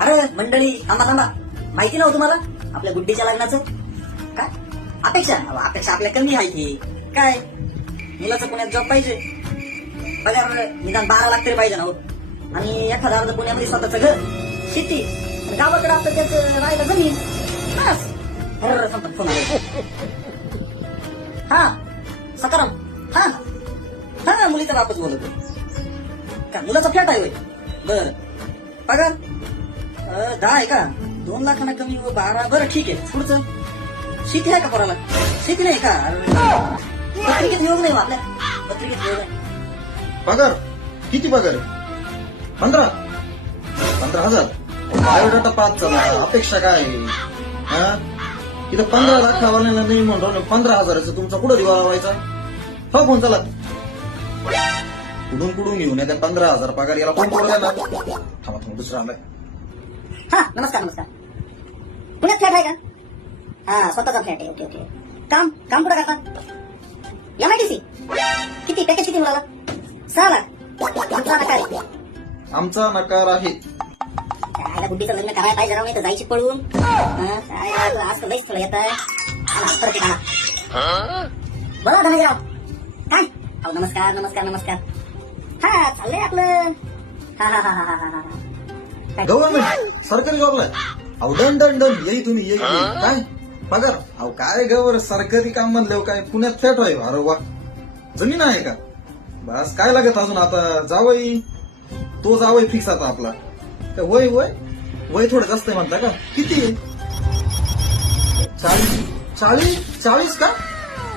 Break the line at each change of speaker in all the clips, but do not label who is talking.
अरे मंडळी थांबा थांबा. माहिती नव्हतं तुम्हाला? आपल्या गुड्डीच्या लग्नाचं? काय? अपेक्षा? अपेक्षा आपल्या कमी आहे की. काय? मुलाचं पुण्यात जॉब पाहिजे. पगार निदान बारा लाख तरी पाहिजे ना हो. आणि एखादा अर्ध पुण्यामध्ये स्वतःचं घर शेती गावाकडे आपलं त्याचं राहायला जमीन. बस. बरं संपत फोन आला. हा सकाराम. हा हा मुलीचा बापच बोलतो का मुलाचा फ्लॅट आहे होय. बर. पगार? दहा आहे का? दोन लाखांना कमी व बारा. बरं ठीक आहे. पुढचं? शेती आहे का पोराला? शेती नाही का? अरे, पत्रिकेत योग नाही हो आपल्या. पत्रिकेत योग आहे.
पगार? किती पगार पंधरा? पंधरा हजार. बायोडाटा पाच चला अपेक्षा काय? आहे? हा? इथं पंधरा लाखावाल्याला नाही म्हणतो पंधरा हजाराचं तुमचा कुठं दिवा व्हायचा हो फोन चला. कुठून कुठून घेऊन येते पंधरा हजार पगार याला द्या ना थांबा थांबा. दुसरा आलाय
हा नमस्कार नमस्कार। पुण्यात फ्लॅट आहे का? हा स्वतःचा फ्लॅट आहे. Okay okay. काम काम कुठं करतात एम आय डी सी किती? पॅकेज किती मिळाला सहा लाख. तुमचा नकार आहे.
आमचा नकार आहे.
काय बुद्धीचं लग्न करायला पाहिजे राव नाही तर जायची पळून. काय आज लईच थोडं येत आहे बोला धनगराव काय? अहो नमस्कार नमस्कार नमस्कार. हा चाललंय आपलं. हा हा हा हा हा हा हा?
गव्हर्नमेंट सरकारी जॉबला. अहो डन डन डन येई तुम्ही येई येई. काय? पगार. अहो काय गवर सरकारी काम म्हणलं काय पुण्यात फ्लॅट आहे? अरे वा. जमीन आहे का? बस काय लागत अजून आता? जावई. तो जावई फिक्स आता आपला. काय वय वय? वय थोडं जास्त आहे म्हणता का? किती आहे? चाळीस. चाळीस? चाळीस का?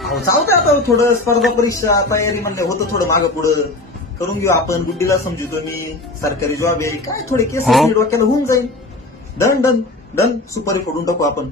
अहो जाऊ दे आता थोडं स्पर्धा परीक्षा तयारी म्हणलं होतं थोडं मागं पुढं. करून घेऊ. आपण गुड्डीला समजतो मी सरकारी जॉब आहे. काय थोडे केस डोक्याला होऊन जाईल. Done done done. सुपारी फोडून टाकू आपण.